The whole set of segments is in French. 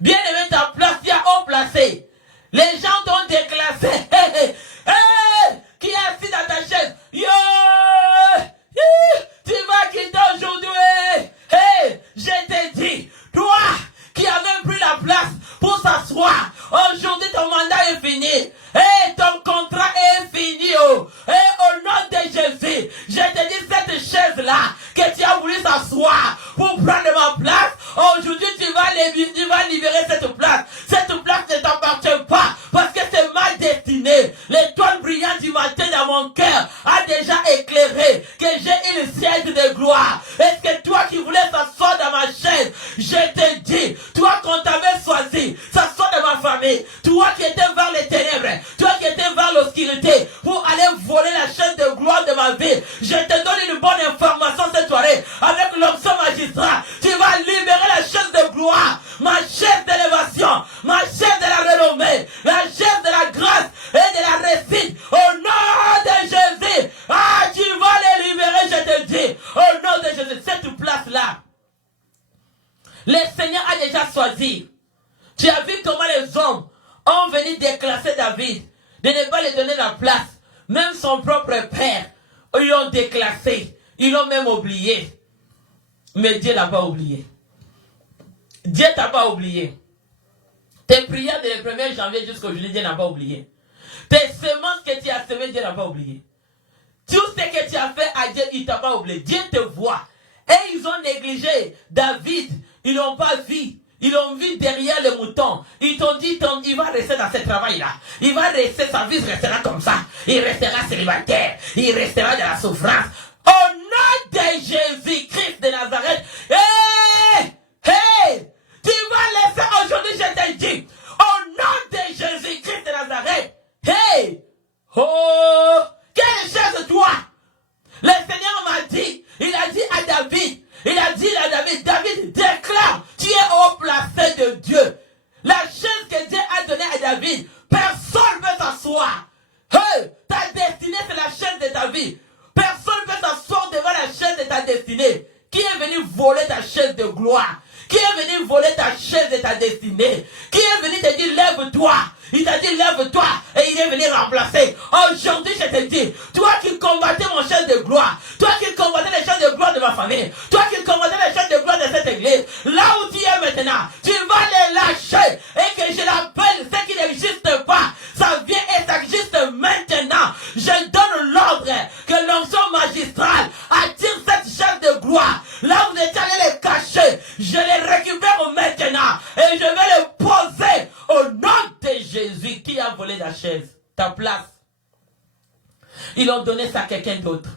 Bien aimé, ta place, tu as haut placé. Les gens t'ont déclassé. Qui est assis dans ta chaise? Yo! Tu vas quitter aujourd'hui. Je t'ai dit, toi qui as même pris la place pour s'asseoir, aujourd'hui ton mandat est fini. Ton contrat est fini. Au nom de Jésus, je te dis cette chaise-là que tu as voulu s'asseoir pour prendre ma place. Aujourd'hui, tu vas libérer cette place. Cette place ne t'appartient pas parce que c'est ma destinée. L'étoile brillante du matin dans mon cœur a déjà éclairé que j'ai une siège de gloire. Est-ce que toi qui voulais s'asseoir dans ma chaise, je te dis, toi qu'on t'avait choisi, s'asseoir dans ma famille, toi qui étais vers les ténèbres, toi qui étais vers l'obscurité, pour aller voler la chaise de gloire de ma vie, je te donne une bonne information cette soirée, avec l'onction magistrat, tu vas libérer la chaise de gloire, ma chaise d'élévation, ma chaise de la renommée, la chaise de la grâce et de la réussite, au nom de Jésus. Tu vas les libérer, je te dis, au nom de Jésus. Cette place-là, le Seigneur a déjà choisi. Tu as vu comment les hommes ont venu déclasser David, de ne pas lui donner la place. Même son propre père, ils l'ont déclassé, ils l'ont même oublié. Mais Dieu n'a pas oublié. Dieu t'a pas oublié. Tes prières de le 1er janvier jusqu'aujourd'hui, Dieu n'a pas oublié. Tes semences que tu as semées, Dieu n'a pas oublié. Tout ce que tu as fait à Dieu, il ne t'a pas oublié. Dieu te voit. Et ils ont négligé David. Ils l'ont pas vu. Ils l'ont vu derrière le mouton. Ils t'ont dit, il va rester dans ce travail-là. Il va rester, sa vie restera comme ça. Il restera célibataire. Il restera dans la souffrance. Au nom de Jésus-Christ de Nazareth. Tu vas laisser aujourd'hui, je te dis. Au nom de Jésus-Christ de Nazareth. Quelle chose toi? Le Seigneur m'a dit, il a dit à David, David, déclare, tu es haut placé de Dieu. La chaise que Dieu a donnée à David, personne ne peut s'asseoir. Ta destinée, c'est la chaise de ta vie. Personne ne peut s'asseoir devant la chaise de ta destinée. Qui est venu voler ta chaise de gloire? Qui est venu voler ta chaise de ta destinée? Qui est venu te dire, lève-toi? Il t'a dit, lève-toi, et il est venu remplacer. Aujourd'hui, je te dis, toi qui combattais mon chaise de gloire, toi qui combattais les chaises de gloire de ma famille, toi qui combattais les chaises de gloire de cette église, là où tu es maintenant, tu vas les lâcher, et que je l'appelle ce qui n'existe pas, ça vient et ça existe maintenant. Je donne l'ordre que l'onction magistrale attire cette chaise de gloire. Là où vous étiez allé les cacher, je les récupère maintenant, et je vais les poser au nom de Jésus. Qui a volé la chaise, ta place? Ils l'ont donné ça à quelqu'un d'autre.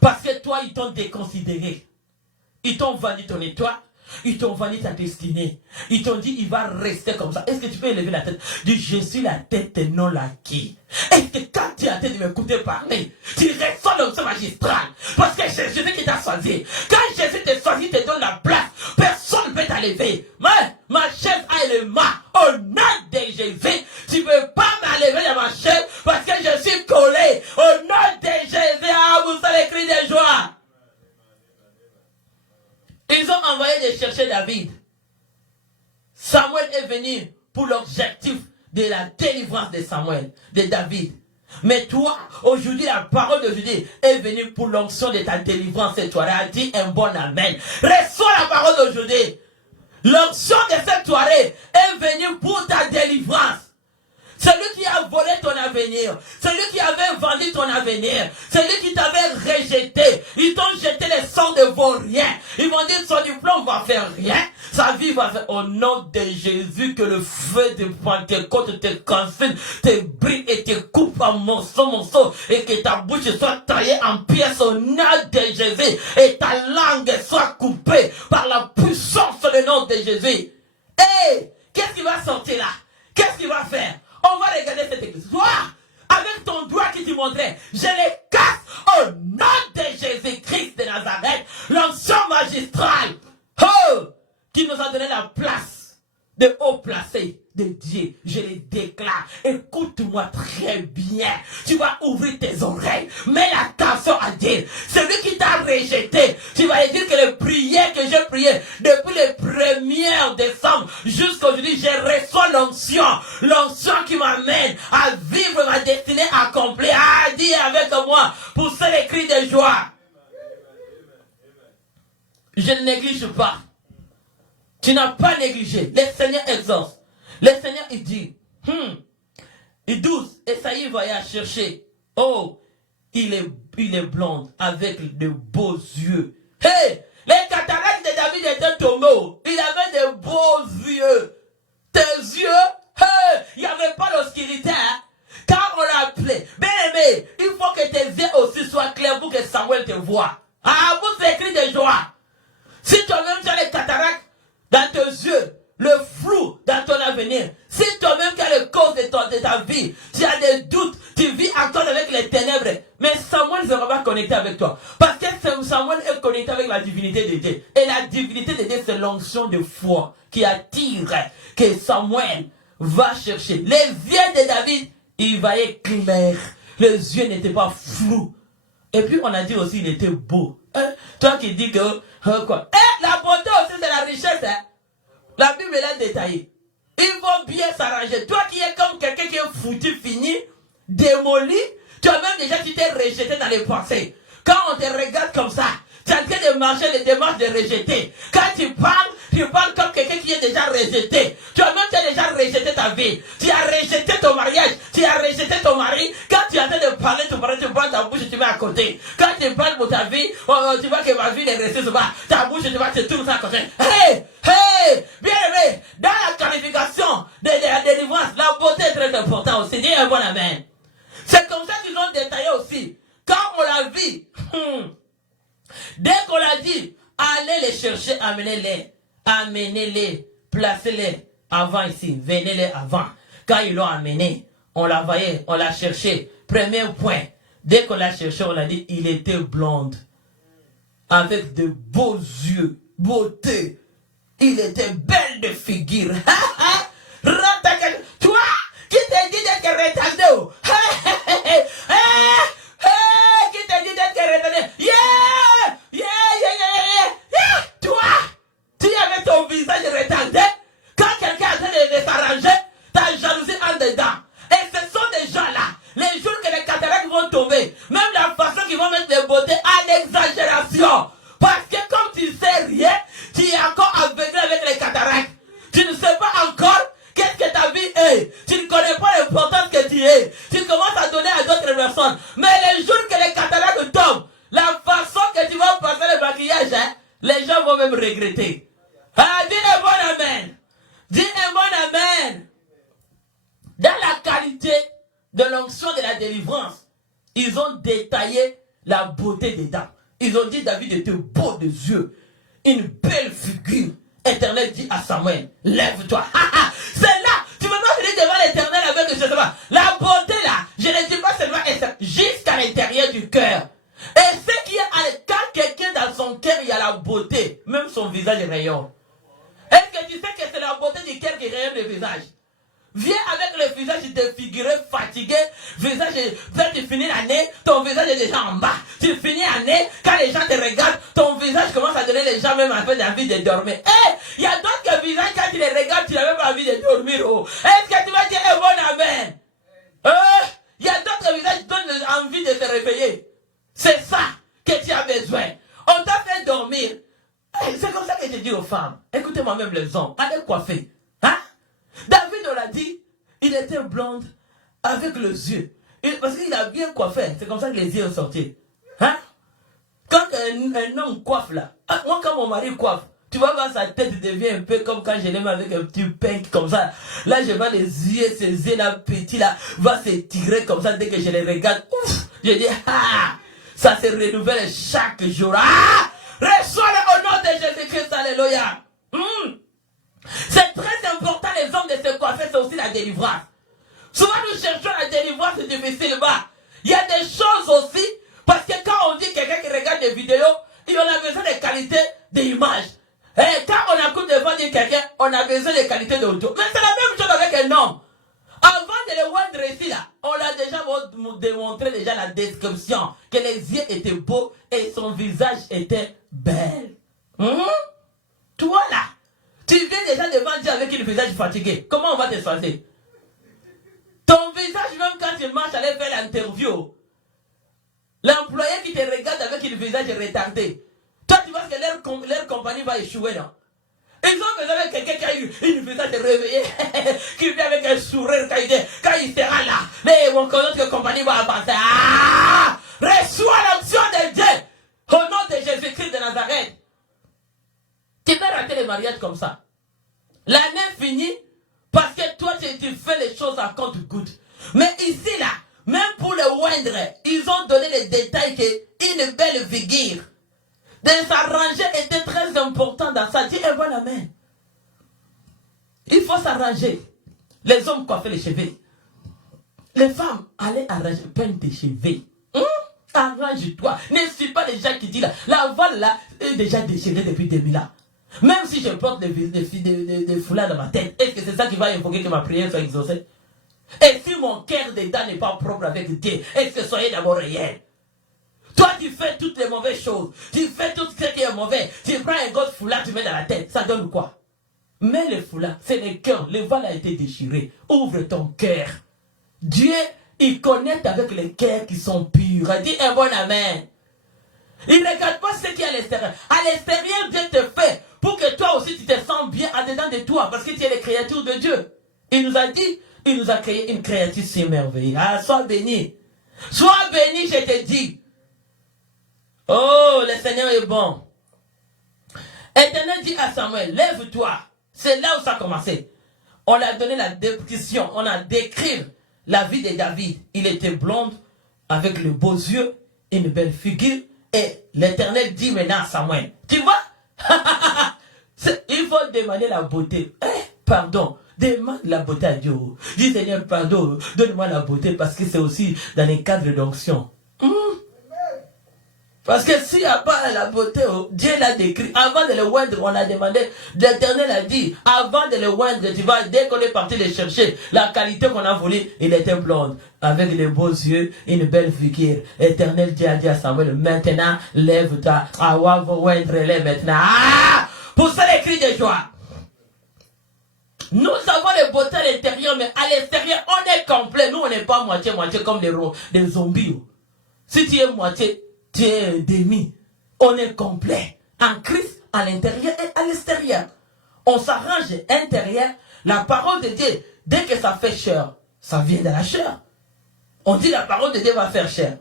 Parce que toi, ils t'ont déconsidéré. Ils t'ont vendu ton étoile. Ils t'ont vendu ta destinée. Ils t'ont dit, il va rester comme ça. Est-ce que tu peux élever la tête? Dis, je suis la tête et non la qui. Est-ce que quand tu as la tête de m'écouter parler, tu reçois l'onction magistrale? Parce que c'est Jésus qui t'a choisi. Quand Jésus te choisit, te donne la place, personne ne peut t'enlever. Mais ma chaise a élément. Au nom de Jésus, tu ne peux pas m'enlever de ma chaise parce que je suis collé. Au nom de Jésus, vous allez crier de joie. Ils ont envoyé de chercher David. Samuel est venu pour l'objectif de la délivrance de Samuel, de David. Mais toi, aujourd'hui, la parole d'aujourd'hui est venue pour l'onction de ta délivrance. Et toi, dis un bon amen. Reçois la parole d'aujourd'hui. L'onction de cette soirée est venue pour ta délivrance. Celui qui a volé ton avenir, celui qui avait vendu ton avenir, celui qui t'avait rejeté, ils t'ont jeté les sangs de vos rien. Ils vont dire son diplôme va faire rien, sa vie va faire. Au nom de Jésus, que le feu de Pentecôte te consume, te brille et te coupe en morceaux, et que ta bouche soit taillée en pièces au nom de Jésus, et ta langue soit coupée par la puissance du nom de Jésus. Qu'est-ce qui va sortir là? Qu'est-ce qu'il va faire? On va regarder cette église. Toi, avec ton doigt qui te montrait, je les casse au nom de Jésus-Christ de Nazareth, l'onction magistrale, qui nous a donné la place de haut placé de Dieu. Je les déclare. Écoute-moi très bien. Tu vas ouvrir tes oreilles. Mets l'attention à Dieu. Celui qui t'a rejeté, tu vas lui dire que les prières que j'ai priées depuis le 1er décembre je ne néglige pas. Tu n'as pas négligé. Le Seigneur exauce. Le Seigneur, il dit, il douce, Esaïe va y chercher. Oh, il est blond, avec de beaux yeux. Hey, les cataractes de David étaient tombés. Il avait de beaux yeux. Tes yeux, hey, il n'y avait pas l'obscurité. Hein? Quand on l'appelait, bien aimé, il faut que tes yeux aussi soient clairs pour que Samuel te voie. Ah, vous écrit de joie. Si toi-même tu as les cataractes dans tes yeux, le flou dans ton avenir, si toi-même tu as les causes de ta vie, tu as des doutes, tu vis encore avec les ténèbres, mais Samuel ne sera pas connecté avec toi. Parce que Samuel est connecté avec la divinité de Dieu. Et la divinité de Dieu, c'est l'onction de foi qui attire, que Samuel va chercher. Les yeux de David, il voyait clair. Les yeux n'étaient pas flous. Et puis on a dit aussi qu'il était beau. Hein? Toi qui dis que quoi? La beauté aussi c'est la richesse. Hein? La Bible l'a détaillé. Il faut bien s'arranger. Toi qui es comme quelqu'un qui est foutu, fini, démoli, toi-même déjà tu t'es rejeté dans les pensées. Quand on te regarde comme ça, tu es en train de marcher les démarches de rejeter. Quand tu parles comme quelqu'un qui est déjà rejeté. Toi-même tu as déjà rejeté ta vie. Tu as rejeté ton mariage. Tu as rejeté ton mari. Quand tu es en train de parler, tu parles ta bouche et tu mets à côté. Quand tu parles pour ta vie, tu vois que ma vie est restée sur bas. Ta bouche, tu vas te tourner ça à côté. Hey! Hey! Bien aimé, dans la qualification de la délivrance, la beauté est très importante aussi. Dis un bon amen. C'est comme ça qu'ils ont détaillé aussi. Quand on l'a vu, dès qu'on l'a dit, allez les chercher, amenez-les, placez-les avant ici, venez-les avant. Quand ils l'ont amené, on la voyait, on l'a cherché. Premier point, dès qu'on l'a cherché, on l'a dit, il était blonde, avec de beaux yeux, beauté. Il était belle de figure. Toi, qui t'a dit d'être retardé? Qui t'a dit d'être retardé? Toi, tu avais ton visage retardé. Quand quelqu'un a train de s'arranger, ta jalousie en dedans. Et ce sont des gens-là, les jours que les cataractes vont tomber, même la façon qu'ils vont mettre les beautés à l'exagération. Parce que comme tu ne sais rien, tu es encore aveuglé avec les cataractes. Tu ne sais pas encore qu'est-ce que ta vie est. Tu ne connais pas l'importance que tu es. Tu commences à donner à d'autres personnes. Mais les jours que les cataractes tombent, la façon que tu vas passer le maquillage, hein, les gens vont même regretter. Ah, dis un bon amen. Dis un bon amen. Dans la qualité de l'onction de la délivrance, ils ont détaillé la beauté des dents. Ils ont dit David était beau de yeux, une belle figure. Éternel dit à Samuel, lève-toi. C'est là, tu ne peux pas venir devant l'Éternel avec je sais pas. La beauté là, je ne dis pas seulement jusqu'à l'intérieur du cœur. Et ce qui est, quand quelqu'un dans son cœur, il y a la beauté, même son visage rayonne. Est-ce que tu sais que c'est la beauté du cœur qui rayonne le visage? Viens avec le visage défiguré, fatigué, visage, peut-être tu finis l'année, ton visage est déjà en bas. Tu finis l'année, quand les gens te regardent, ton visage commence à donner les gens même un peu envie de dormir. Il y a d'autres visages, quand tu les regardes, tu n'as même pas envie de dormir. Oh. Est-ce que tu vas dire un bon amen? Il y a d'autres visages qui donnent envie de se réveiller. C'est ça que tu as besoin. On t'a fait dormir. C'est comme ça que je dis aux femmes, écoutez-moi même les hommes, allez coiffer. Hein? David, on l'a dit, il était blond avec les yeux. Parce qu'il a bien coiffé. C'est comme ça que les yeux ont sorti. Hein? Quand un homme coiffe là, moi quand mon mari coiffe, tu vas voir sa tête devient un peu comme quand je l'aime avec un petit pink comme ça. Là je vois les yeux, ces yeux là petits là, va s'étirer comme ça dès que je les regarde. Ouf, je dis, ça se renouvelle chaque jour. Reçois le nom de Jésus-Christ, alléluia. C'est très important les hommes de se coiffer, c'est aussi la délivrance. Souvent nous cherchons la délivrance difficilement. Il y a des choses aussi, parce que quand on dit quelqu'un qui regarde des vidéos, on a besoin de qualité d'image. Et quand on écoute devant dire quelqu'un, on a besoin de qualité d'audio. Mais c'est la même chose avec un homme. Avant de le voir ici là, on l'a déjà démontré déjà la description, que les yeux étaient beaux et son visage était belle. Toi là, tu viens déjà devant Dieu avec un visage fatigué. Comment on va te choisir? Ton visage, même quand tu marches, aller faire l'interview, l'employé qui te regarde avec un visage retardé, Toi, tu penses que leur compagnie va échouer, non? Ils ont besoin de quelqu'un qui a eu une visage de réveiller, qui vient avec un sourire quand il sera là. Mais on connaît que la compagnie va avancer. Ah! Reçois l'onction de Dieu au nom de Jésus-Christ de Nazareth. Tu peux rater les mariages comme ça. L'année finie parce que toi, tu fais les choses à compte-goutte. Mais ici, là, même pour le oindre, ils ont donné les détails qu'une belle vigueur de s'arranger était très important dans ça. Dis un bon amen. Il faut s'arranger. Les hommes coiffaient les cheveux. Les femmes allaient arranger, peindre tes cheveux. Arrange-toi. Ne suis pas les gens qui disent là, la voile là est déjà déchirée depuis 2000 ans. Même si je porte des foulards dans ma tête, est-ce que c'est ça qui va invoquer que ma prière soit exaucée? Et si mon cœur dedans n'est pas propre avec Dieu, est-ce que soyez d'abord réel? Toi, tu fais toutes les mauvaises choses. Tu fais tout ce qui est mauvais. Tu prends un gros foulard, tu mets dans la tête. Ça donne quoi? Mais le foulard, c'est le cœur. Le voile a été déchiré. Ouvre ton cœur. Dieu, il connecte avec les cœurs qui sont purs. Dis un bon amen. Il ne regarde pas ce qui est à l'extérieur. À l'extérieur, Dieu te fait pour que toi aussi tu te sens bien en dedans de toi. Parce que tu es les créatures de Dieu. Il nous a dit, il nous a créé une créature si merveilleuse. Ah, sois béni. Sois béni, je te dis. Oh, le Seigneur est bon. Éternel dit à Samuel, lève-toi. C'est là où ça a commencé. On a donné la description, on a décrit la vie de David. Il était blond, avec les beaux yeux, une belle figure. Et l'Éternel dit maintenant à Samuel, tu vois, il faut demander la beauté. Pardon, demande la beauté à Dieu. Dis Seigneur, pardon, donne-moi la beauté parce que c'est aussi dans les cadres d'onction. Parce que s'il n'y a pas la beauté, Dieu l'a décrit. Avant de le oindre, on a demandé, l'Éternel a dit, avant de le oindre, tu vois, dès qu'on est parti le chercher, la qualité qu'on a voulu, il était blond, avec les beaux yeux, une belle figure. Éternel Dieu a dit à Samuel, maintenant, lève-toi, oindre-les maintenant. Ah! Pour ça, les cris de joie. Nous avons les beautés à l'intérieur, mais à l'extérieur, on est complet. Nous, on n'est pas moitié-moitié comme des zombies. Si tu es moitié, tu es demi. On est complet. En Christ, à l'intérieur et à l'extérieur. On s'arrange intérieur. La parole de Dieu, dès que ça fait chair, ça vient de la chair. On dit la parole de Dieu va faire chair.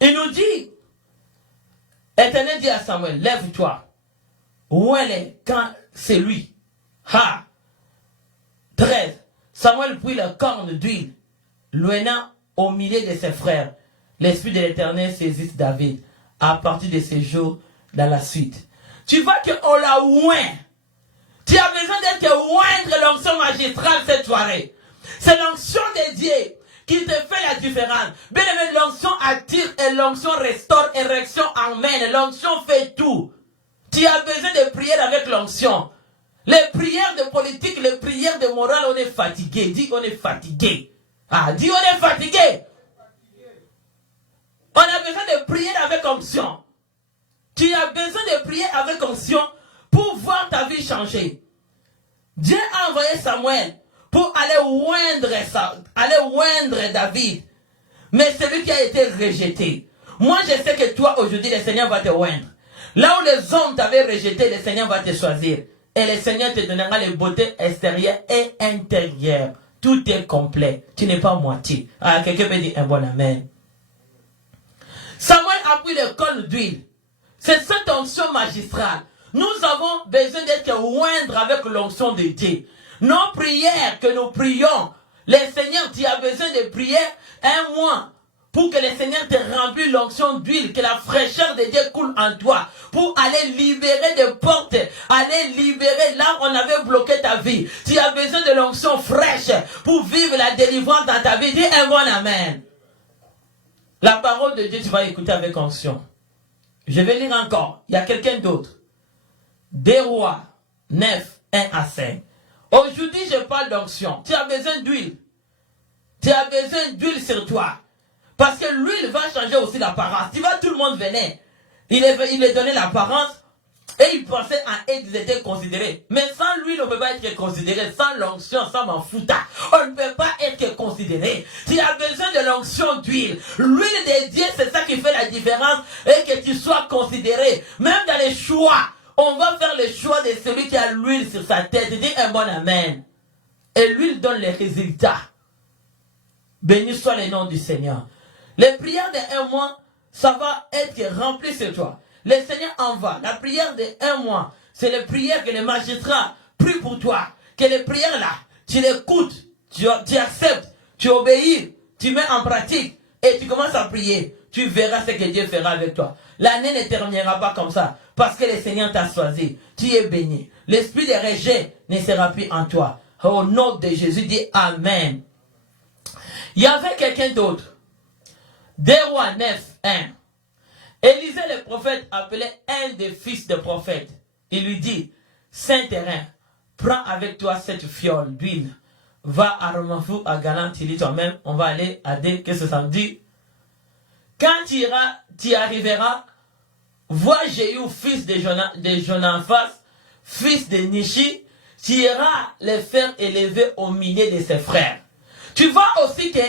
Il nous dit, Éternel dit à Samuel, lève-toi. Où elle est quand c'est lui? 13. Samuel prit le corne d'huile, loena au milieu de ses frères. L'Esprit de l'Éternel saisit David à partir de ces jours dans la suite. Tu vois qu'on l'a oint. Tu as besoin d'être oindre l'onction magistrale cette soirée. C'est l'onction de Dieu qui te fait la différence. Bien aimé, l'onction attire et l'onction restaure, érection emmène. L'onction fait tout. Tu as besoin de prier avec l'onction. Les prières de politique, les prières de morale, on est fatigué. Dis on est fatigué. Dis on est fatigué. On a besoin de prier avec onction. Tu as besoin de prier avec onction pour voir ta vie changer. Dieu a envoyé Samuel pour aller oindre David. Mais celui qui a été rejeté. Moi, je sais que toi, aujourd'hui, le Seigneur va te oindre. Là où les hommes t'avaient rejeté, le Seigneur va te choisir. Et le Seigneur te donnera les beautés extérieures et intérieures. Tout est complet. Tu n'es pas moitié. Quelqu'un peut dire un bon amen. Samuel a pris le corne d'huile. C'est cette onction magistrale. Nous avons besoin d'être oindre avec l'onction de Dieu. Nos prières que nous prions, le Seigneur, tu as besoin de prier un mois pour que le Seigneur te remplisse l'onction d'huile, que la fraîcheur de Dieu coule en toi, pour aller libérer des portes, aller libérer là où on avait bloqué ta vie. Tu as besoin de l'onction fraîche pour vivre la délivrance dans ta vie. Dis un bon amen. La parole de Dieu, tu vas écouter avec onction. Je vais lire encore. Il y a quelqu'un d'autre. Des Rois 9, 1 à 5. Aujourd'hui, je parle d'onction. Tu as besoin d'huile. Tu as besoin d'huile sur toi. Parce que l'huile va changer aussi l'apparence. Tu vois, tout le monde venait. Il est donné l'apparence. Et ils pensaient à être, ils étaient considérés. Mais sans lui, on ne peut pas être considéré. Sans l'onction, sans Manfouta, on ne peut pas être considéré. Tu as besoin de l'onction d'huile. L'huile de Dieu, c'est ça qui fait la différence et que tu sois considéré. Même dans les choix, on va faire le choix de celui qui a l'huile sur sa tête. Dis un bon amen. Et l'huile donne les résultats. Béni soit le nom du Seigneur. Les prières de 1 mois, ça va être rempli sur toi. Le Seigneur envoie. La prière de 1 mois, c'est les prières que les magistrats prient pour toi. Que les prières là, tu l'écoutes, tu acceptes, tu obéis, tu mets en pratique et tu commences à prier. Tu verras ce que Dieu fera avec toi. L'année ne terminera pas comme ça parce que le Seigneur t'a choisi. Tu es béni. L'esprit de rejet ne sera plus en toi. Au nom de Jésus, dis Amen. Il y avait quelqu'un d'autre. 2 Rois 9, 1. Élisée le prophète appelait un des fils de prophète. Il lui dit, Saint-Terrain, prends avec toi cette fiole d'huile. Va à Romafou, à Galant, tu dis toi-même, on va aller à D, qu'est-ce que ça me dit? Quand tu arriveras, vois Jéhu, fils de Jonaphas, fils de Nishi, tu iras les faire élever au milieu de ses frères. Tu vois aussi que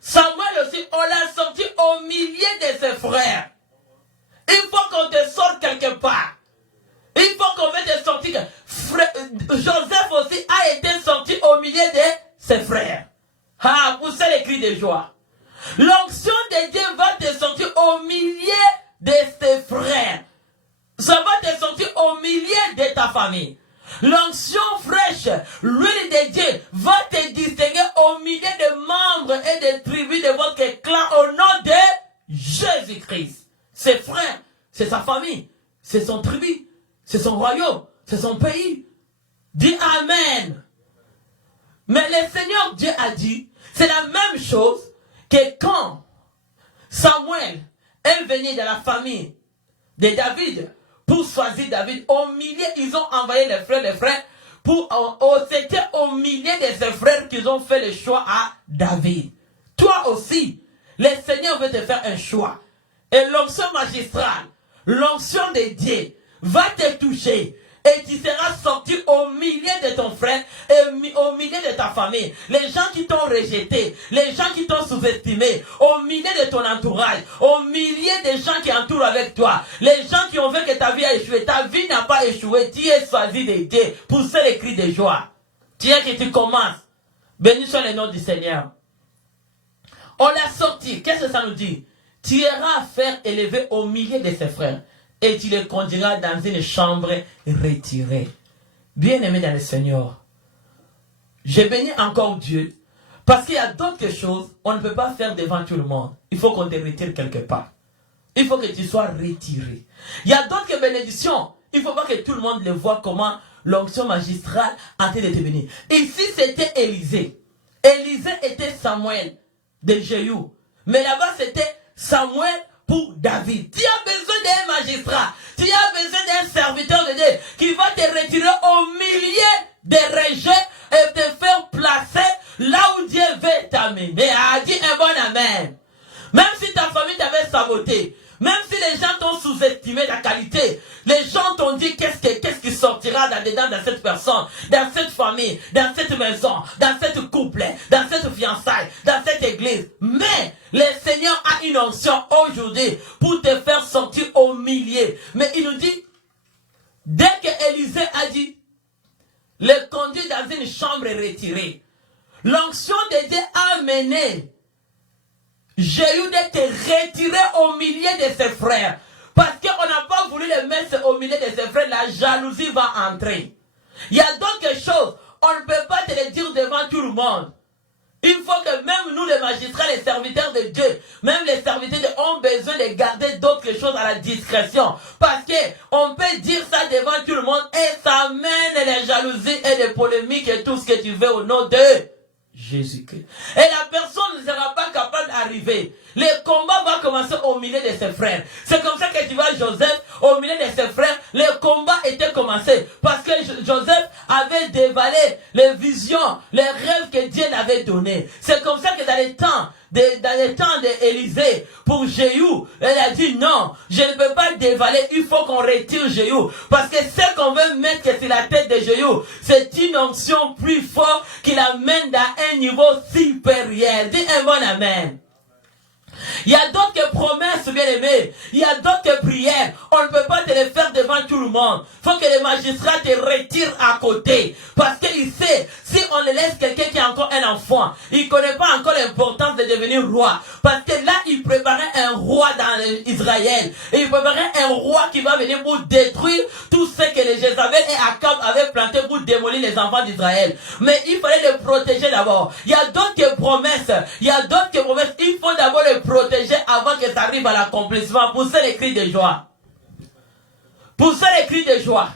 Samuel aussi, on l'a sorti au milieu de ses frères. Il faut qu'on te sorte quelque part. Il faut qu'on veut te sortir. Joseph aussi a été sorti au milieu de ses frères. Ah, poussez les cris de joie. L'onction de Dieu va te sortir au milieu de ses frères. Ça va te sortir au milieu de ta famille. L'onction fraîche, l'huile de Dieu va te distinguer au milieu des membres et des tribus de votre clan au nom de Jésus-Christ. Ses frères, c'est sa famille, c'est son tribu, c'est son royaume, c'est son pays. Dis Amen. Mais le Seigneur Dieu a dit, c'est la même chose que quand Samuel est venu de la famille de David pour choisir David. Au milieu, ils ont envoyé les frères, c'était au milieu de ces frères qu'ils ont fait le choix à David. Toi aussi, le Seigneur veut te faire un choix. Et l'onction magistrale, l'onction de Dieu va te toucher. Et tu seras sorti au milieu de ton frère et au milieu de ta famille. Les gens qui t'ont rejeté, les gens qui t'ont sous-estimé, au milieu de ton entourage, au milieu des gens qui entourent avec toi, les gens qui ont vu que ta vie a échoué. Ta vie n'a pas échoué, tu es choisi de Dieu. Poussez les cris de joie. Tu es que tu commences. Béni soit le nom du Seigneur. On l'a sorti. Qu'est-ce que ça nous dit? Tu iras faire élever au milieu de ses frères. Et tu les conduiras dans une chambre retirée. Bien-aimé dans le Seigneur, je bénis encore Dieu, parce qu'il y a d'autres choses, on ne peut pas faire devant tout le monde. Il faut qu'on te retire quelque part. Il faut que tu sois retiré. Il y a d'autres bénédictions. Il ne faut pas que tout le monde le voit comment l'onction magistrale a été bénie. Ici, c'était Élisée. Élisée était Samuel de Jéhu. Mais là-bas, c'était Samuel pour David. Tu as besoin d'un magistrat. Tu as besoin d'un serviteur de Dieu qui va te retirer au milieu des rejets et te faire placer là où Dieu veut t'amener. Ah, dis un bon amen. Même si ta famille t'avait saboté, même si les gens t'ont sous-estimé ta qualité, les gens t'ont dit qu'est-ce qui sortira dedans dans cette personne, dans cette famille, dans cette maison, dans cette couple, dans cette fiançaille, dans cette église. Mais le Seigneur a une onction aujourd'hui pour te faire sortir au milieu. Mais il nous dit, dès que Élisée a dit, le conduit dans une chambre retirée, l'onction de Dieu a mené Jéhu d'être retiré au milieu de ses frères. Parce qu'on n'a pas voulu le mettre au milieu de ses frères, la jalousie va entrer. Il y a d'autres choses, on ne peut pas te les dire devant tout le monde. Il faut que même nous les magistrats, les serviteurs de Dieu, même les serviteurs de Dieu ont besoin de garder d'autres choses à la discrétion. Parce qu'on peut dire ça devant tout le monde et ça amène les jalousies et les polémiques et tout ce que tu veux au nom de Jésus-Christ. Et la personne ne sera pas capable d'arriver. Le combat va commencer au milieu de ses frères. C'est comme ça que tu vois Joseph au milieu de ses frères. Le combat était commencé. Parce que Joseph avait dévalé les visions, les rêves que Dieu l'avait donnés. C'est comme ça que dans les temps dans les temps d'Élisée, pour Jéhu, elle a dit non, je ne peux pas dévaler, il faut qu'on retire Jéhu. Parce que ce qu'on veut mettre sur la tête de Jéhu, c'est une onction plus forte qui l'amène à un niveau supérieur. Dis un bon amen. Il y a d'autres promesses, bien aimés. Il y a d'autres prières. On ne peut pas te les faire devant tout le monde. Il faut que les magistrats te retirent à côté. Parce qu'il sait, si on le laisse quelqu'un qui a encore un enfant, il ne connaît pas encore l'importance de devenir roi. Parce que là, il préparait un roi dans Israël. Et il préparait un roi qui va venir pour détruire tout ce que les Jézabel et Akab avaient planté pour démolir les enfants d'Israël. Mais il fallait les protéger d'abord. Il y a d'autres promesses. Il faut d'abord les protéger avant que ça arrive à l'accomplissement. Pousser les cris de joie. Pousser les cris de joie.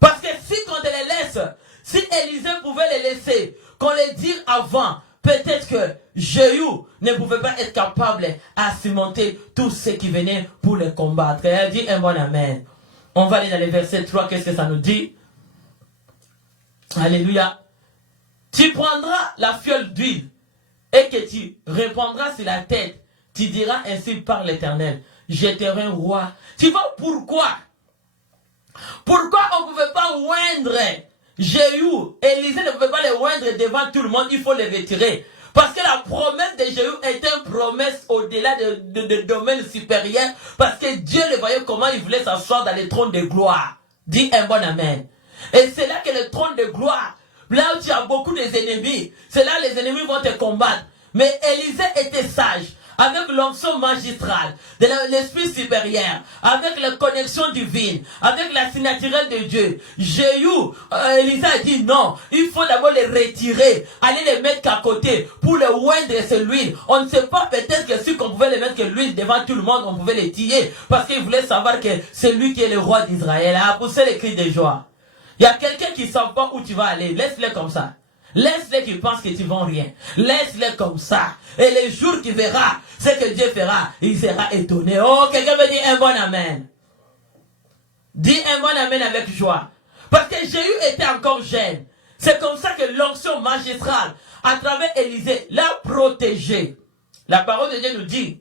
Parce que si on te les laisse, si Élisée pouvait les laisser, qu'on les dise avant, peut-être que Jéhu ne pouvait pas être capable à surmonter tous ceux qui venaient pour les combattre. Et elle dit un bon amen. On va aller dans le verset 3, qu'est-ce que ça nous dit? Alléluia. Tu prendras la fiole d'huile et que tu répandras sur la tête. Tu diras ainsi par l'Éternel, je serai un roi. Tu vois pourquoi? Pourquoi on ne pouvait pas oindre Jéhu? Élisée ne pouvait pas les oindre devant tout le monde, il faut les retirer. Parce que la promesse de Jéhu était une promesse au-delà de domaine supérieur. Parce que Dieu le voyait comment il voulait s'asseoir dans le trône de gloire. Dis un bon amen. Et c'est là que le trône de gloire, là où tu as beaucoup d'ennemis, c'est là que les ennemis vont te combattre. Mais Élisée était sage, avec l'onction magistrale, de l'esprit supérieur, avec la connexion divine, avec la signature de Dieu. Jéhu, Élisée a dit non, il faut d'abord les retirer, aller les mettre à côté, pour les oindre c'est l'huile. On ne sait pas, peut-être que si on pouvait les mettre que l'huile devant tout le monde, on pouvait les tuer, parce qu'il voulait savoir que c'est lui qui est le roi d'Israël. A poussé les cris de joie. Il y a quelqu'un qui ne sait pas où tu vas aller, laisse-les comme ça. Laisse-les qui pensent que tu ne vends rien. Laisse-les comme ça. Et les jours qu'il verra, ce que Dieu fera, il sera étonné. Oh, quelqu'un me dit un bon amen. Dis un bon amen avec joie. Parce que Jéhu était encore jeune. C'est comme ça que l'onction magistrale, à travers Élisée, l'a protégé. La parole de Dieu nous dit,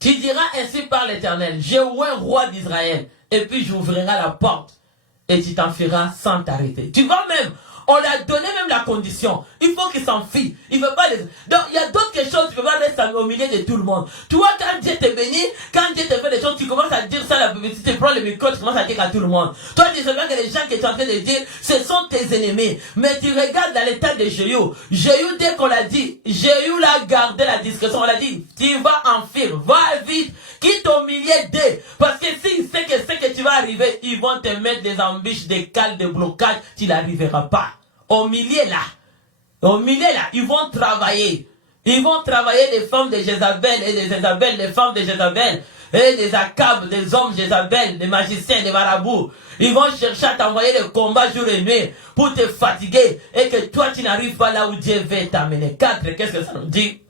tu diras ainsi par l'Éternel, j'ai un roi d'Israël, et puis j'ouvrirai la porte, et tu t'enfuiras sans t'arrêter. Tu vois même, on a donné même la condition. Il faut qu'il s'enfuit. Il ne veut pas les... Donc, il y a d'autres choses. Tu ne peux pas rester au milieu de tout le monde. Toi, quand Dieu te bénit, quand Dieu te fait des choses, tu commences à dire ça à la publicité. Tu prends le micro, tu commences à dire à tout le monde. Toi, tu sais bien que les gens que tu es en train de dire, ce sont tes ennemis. Mais tu regardes dans l'état de Jéhu. Jéhu, dès qu'on l'a dit, Jéhu l'a gardé la discrétion. On l'a dit, tu vas enfuir. Va vite. Quitte au milieu d'eux. Parce que s'ils savent que ce que tu vas arriver, ils vont te mettre des embûches, des cales, des blocages. Tu n'arriveras pas. Au milieu là, ils vont travailler. Ils vont travailler les femmes de Jézabel et des Jézabel, les femmes de Jézabel et des Akab, des hommes Jézabel, des magiciens, des marabouts. Ils vont chercher à t'envoyer des combats jour et nuit pour te fatiguer et que toi tu n'arrives pas là où Dieu veut t'amener. 4, qu'est-ce que ça nous dit?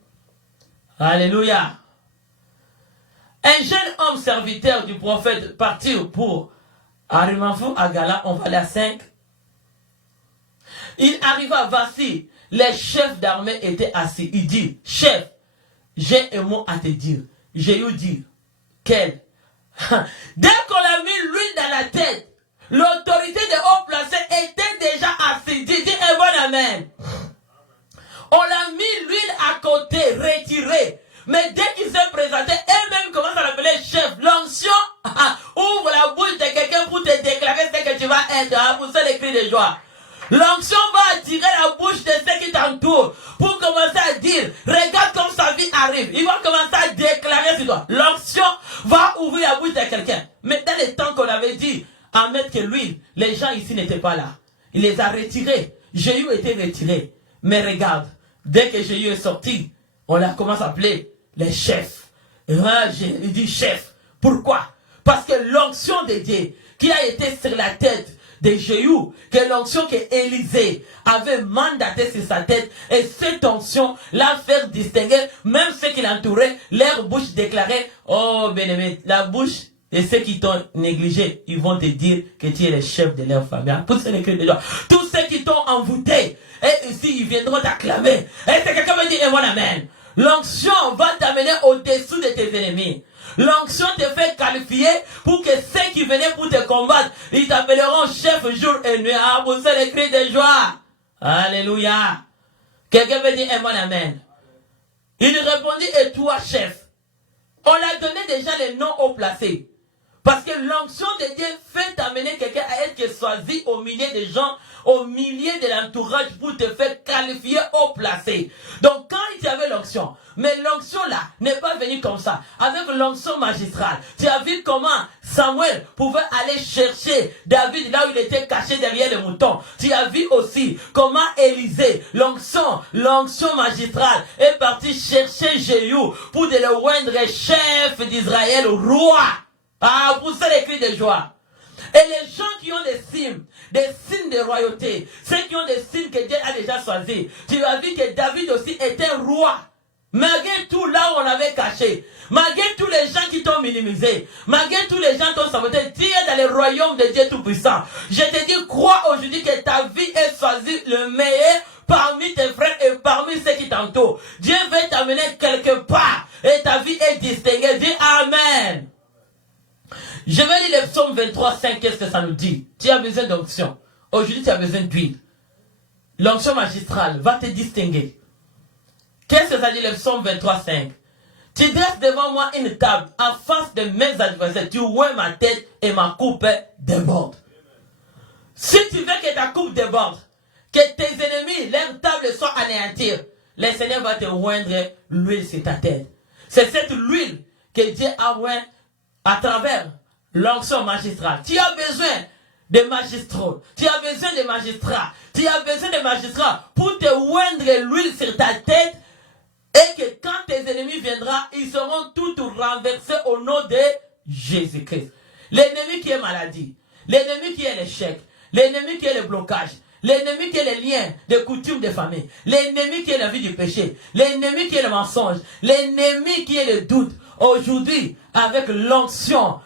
Alléluia. Un jeune homme serviteur du prophète partit pour Arimaphou à Gala, on va aller à 5. Il arriva à Vassi, les chefs d'armée étaient assis. Il dit, chef, j'ai un mot à te dire. Jéhu dit, quel? Dès qu'on a mis l'huile dans la tête, l'autorité des hauts placés était déjà assise. Dis un bon amen. On a mis l'huile à côté, retirée. Mais dès qu'il s'est présenté, eux-mêmes commencent à l'appeler chef. L'onction ouvre la bouche de quelqu'un pour te déclarer ce que tu vas être. Pour ça, les cris de joie. L'onction va attirer la bouche de ceux qui t'entourent pour commencer à dire, regarde comme sa vie arrive. Il va commencer à déclarer sur toi. L'onction va ouvrir la bouche de quelqu'un. Mais dans les temps qu'on avait dit, à mettre que l'huile, les gens ici n'étaient pas là. Il les a retirés. Jéhu était retiré. Mais regarde, dès que Jéhu est sorti, on l'a commencé à appeler les chefs. Et là, il dit chef. Pourquoi? Parce que l'onction de Dieu qui a été sur la tête de Jéhu, que l'onction que Élisée avait mandaté sur sa tête, et cette onction l'a fait distinguer, même ceux qui l'entouraient, leur bouche déclarait, oh bien-aimé, la bouche de ceux qui t'ont négligé, ils vont te dire que tu es le chef de leur famille. Tous ceux qui t'ont envoûté, et aussi, ils viendront t'acclamer. Est-ce que quelqu'un me dit, et voilà, amen. L'onction va t'amener au-dessous de tes ennemis. L'onction te fait qualifier pour que ceux qui venaient pour te combattre, ils t'appelleront chef jour et nuit. Ah, vous savez les cris de joie. Alléluia. Quelqu'un veut dire amen, amen. Il répondit, et toi, chef? On a donné déjà les noms haut placés. Parce que l'onction de Dieu fait amener quelqu'un à être choisi au milieu des gens, au milieu de l'entourage pour te faire qualifier haut placé. Donc quand il y avait l'onction, mais l'onction là n'est pas venue comme ça, avec l'onction magistrale. Tu as vu comment Samuel pouvait aller chercher David là où il était caché derrière les moutons. Tu as vu aussi comment Élisée, l'onction magistrale, est parti chercher Jéhu pour de le rendre chef d'Israël, roi. Ah, pour ça les cris de joie. Et les gens qui ont des signes de royauté, ceux qui ont des signes que Dieu a déjà choisis. Tu as vu que David aussi était roi. Malgré tout là où on avait caché, malgré tous les gens qui t'ont minimisé, malgré tous les gens qui t'ont saboté, tu es dans le royaume de Dieu Tout-Puissant. Je te dis, crois aujourd'hui que ta vie est choisie le meilleur parmi tes frères et parmi ceux qui t'entourent. Dieu veut t'amener quelque part et ta vie est distinguée. Dis Amen. Je vais lire le psaume 23, 5, qu'est-ce que ça nous dit? Tu as besoin d'onction. Aujourd'hui, tu as besoin d'huile. L'onction magistrale va te distinguer. Qu'est-ce que ça dit le psaume 23, 5? Tu dresses devant moi une table en face de mes adversaires. Tu oins ma tête et ma coupe déborde. Si tu veux que ta coupe déborde, que tes ennemis, leur table soit anéantie, le Seigneur va te oindre l'huile sur ta tête. C'est cette huile que Dieu a oint à travers l'onction magistrale. Tu as besoin de magistrats. Tu as besoin de magistrats. Tu as besoin de magistrats pour te oindre l'huile sur ta tête et que quand tes ennemis viendront, ils seront tous renversés au nom de Jésus-Christ. L'ennemi qui est maladie, l'ennemi qui est l'échec, l'ennemi qui est le blocage, l'ennemi qui est les liens de coutumes de famille, l'ennemi qui est la vie du péché, l'ennemi qui est le mensonge, l'ennemi qui est le doute. Aujourd'hui, avec l'onction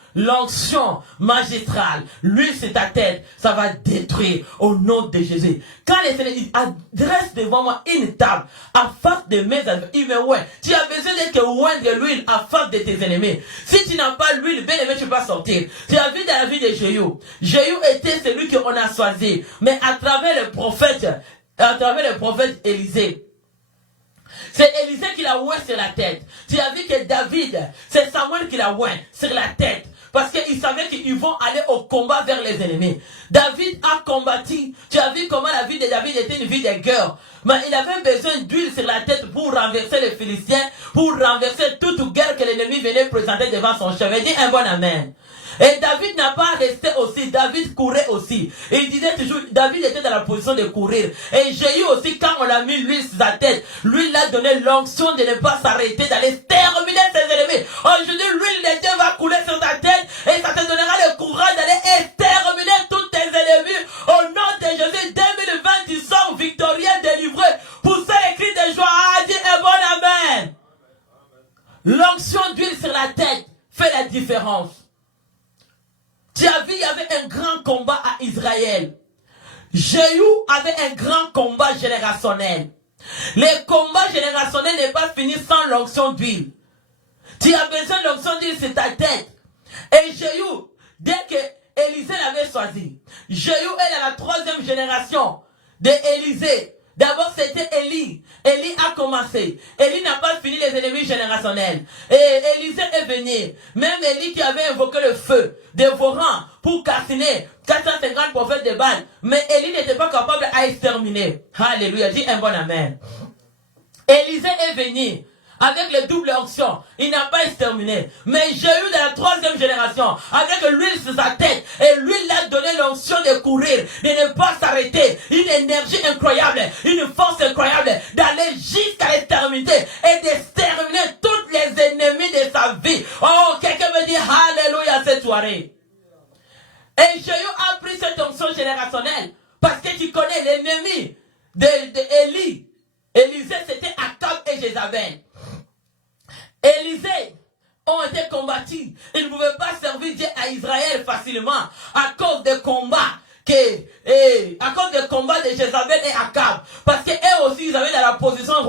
magistrale, l'huile sur ta tête, ça va détruire au nom de Jésus. Quand les Seigneurs adressent devant moi une table à face de mes adversaires, il me oint. Tu as besoin d'être oint de l'huile à face de tes ennemis. Si tu n'as pas l'huile, bien aimé, tu ne peux pas sortir. Tu as vu dans la vie de Jéhu. Jéhu était celui qu'on a choisi. Mais à travers le prophète Élisée, c'est Élisée qui l'a oint sur la tête. Tu as vu que David, c'est Samuel qui l'a oint sur la tête. Parce qu'il savait qu'ils vont aller au combat vers les ennemis. David a combattu. Tu as vu comment la vie de David était une vie de guerre. Mais il avait besoin d'huile sur la tête pour renverser les Philistins, pour renverser toute guerre que l'ennemi venait présenter devant son chef. Il dit un bon amen. Et David n'a pas resté aussi. David courait aussi. Et il disait toujours, David était dans la position de courir. Et Jéhu aussi, quand on a mis l'huile sur sa tête, lui l'a donné l'onction de ne pas s'arrêter, d'aller terminer ses ennemis. Aujourd'hui, l'huile de Dieu va couler sur ta tête et ça te donnera le courage d'aller exterminer tous tes ennemis. Au nom de Jésus, 2020, tu sors victorieux, délivré. Poussez les cris de joie. Dis un bon amen. L'onction d'huile sur la tête fait la différence. Tu as vu, il y avait un grand combat à Israël. Jéhu avait un grand combat générationnel. Le combat générationnel n'est pas fini sans l'onction d'huile. Tu as besoin de l'onction d'huile sur ta tête. Et Jéhu, dès que Élisée l'avait choisi, Jéhu est dans la troisième génération d'Élisée. D'abord, c'était Élie. Élie a commencé. Élie n'a pas fini les ennemis générationnels. Et Élisée est venu. Même Élie qui avait invoqué le feu, dévorant, pour cassiner 450 prophètes de Baal. Mais Élie n'était pas capable à exterminer. Alléluia. Dis un bon amen. Élisée est venu avec le double onction. Il n'a pas exterminé. Mais j'ai eu de la troisième génération, avec l'huile sur sa tête. Et lui, il a donné l'onction de courir, de ne pas s'arrêter. Une énergie incroyable, une force incroyable, d'aller jusqu'à l'extrémité et d'exterminer tous les ennemis de sa vie. Oh, quelqu'un me dit Alléluia cette soirée. Et Jéhu a pris cette onction générationnelle parce que tu connais l'ennemi d'Élie. Élisée, c'était Akab et Jézabel. Élisée ont été combattus. Ils ne pouvaient pas servir Dieu à Israël facilement à cause des combats de Jézabel et Akab. Parce qu'eux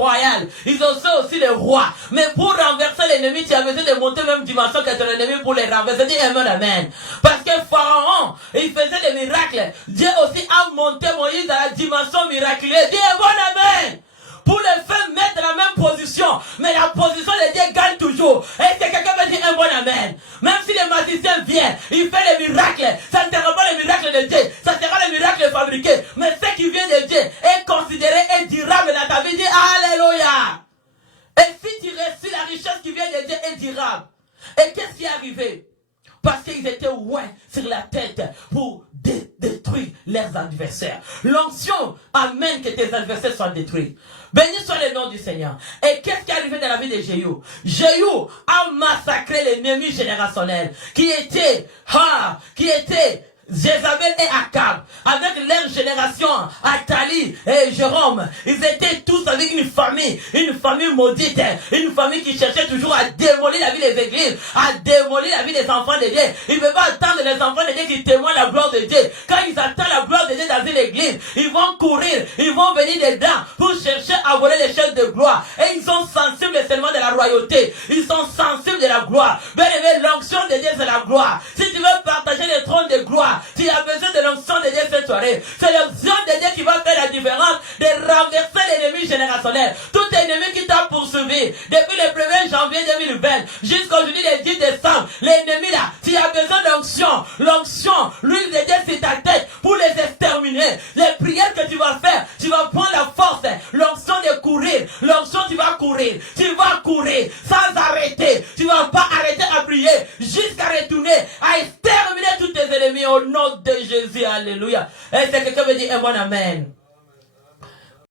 royal. Ils ont aussi les rois. Mais pour renverser l'ennemi, tu as besoin de monter même dimension que ton ennemi pour les renverser. Dis amen, amen. Parce que Pharaon, il faisait des miracles. Dieu aussi a monté Moïse à la dimension miraculeuse. Dis amen. Pour les faire mettre dans la même position. Mais la position de Dieu gagne toujours. Et si quelqu'un veut dire un bon amen. Même si les magiciens viennent, ils font les miracles. Ça ne sera pas le miracle de Dieu. Ça sera le miracle fabriqué. Mais ce qui vient de Dieu est considéré et durable dans ta vie. Dis alléluia. Et si tu reçus la richesse qui vient de Dieu est durable. Et qu'est-ce qui est arrivé? Parce qu'ils étaient sur la tête pour détruire leurs adversaires. L'onction amène que tes adversaires soient détruits. Béni soit le nom du Seigneur. Et qu'est-ce qui est arrivé dans la vie de Jéhu? Jéhu a massacré l'ennemi générationnel qui était Jézabel et Akab, avec leur génération, Athalie et Jérôme, ils étaient tous avec une famille maudite, une famille qui cherchait toujours à démolir la vie des églises, à démolir la vie des enfants de Dieu. Ils ne peuvent pas attendre les enfants de Dieu qui témoignent la gloire de Dieu. Quand ils attendent la gloire de Dieu dans une église, ils vont courir, ils vont venir dedans pour chercher à voler les choses de gloire. Et ils sont sensibles seulement de la royauté, ils sont sensibles de la gloire. Bien aimé, l'onction de Dieu c'est la gloire. Si tu veux partager le trône de gloire, tu as besoin de l'onction de Dieu cette soirée. C'est l'onction de Dieu qui va faire la différence de renverser l'ennemi générationnel. Tout ennemi qui t'a poursuivi depuis le 1er janvier 2020 jusqu'aujourd'hui le 10 décembre, l'ennemi là, tu as besoin d'onction. L'onction, l'huile de Dieu c'est ta tête pour les exterminer. Les prières que tu vas faire, tu vas prendre la force, l'onction de courir. L'onction tu vas courir sans arrêter. Tu ne vas pas arrêter à prier jusqu'à retourner, à exterminer tous tes ennemis au nom de Jésus. Alléluia. Est-ce que quelqu'un veut dire un bon amen?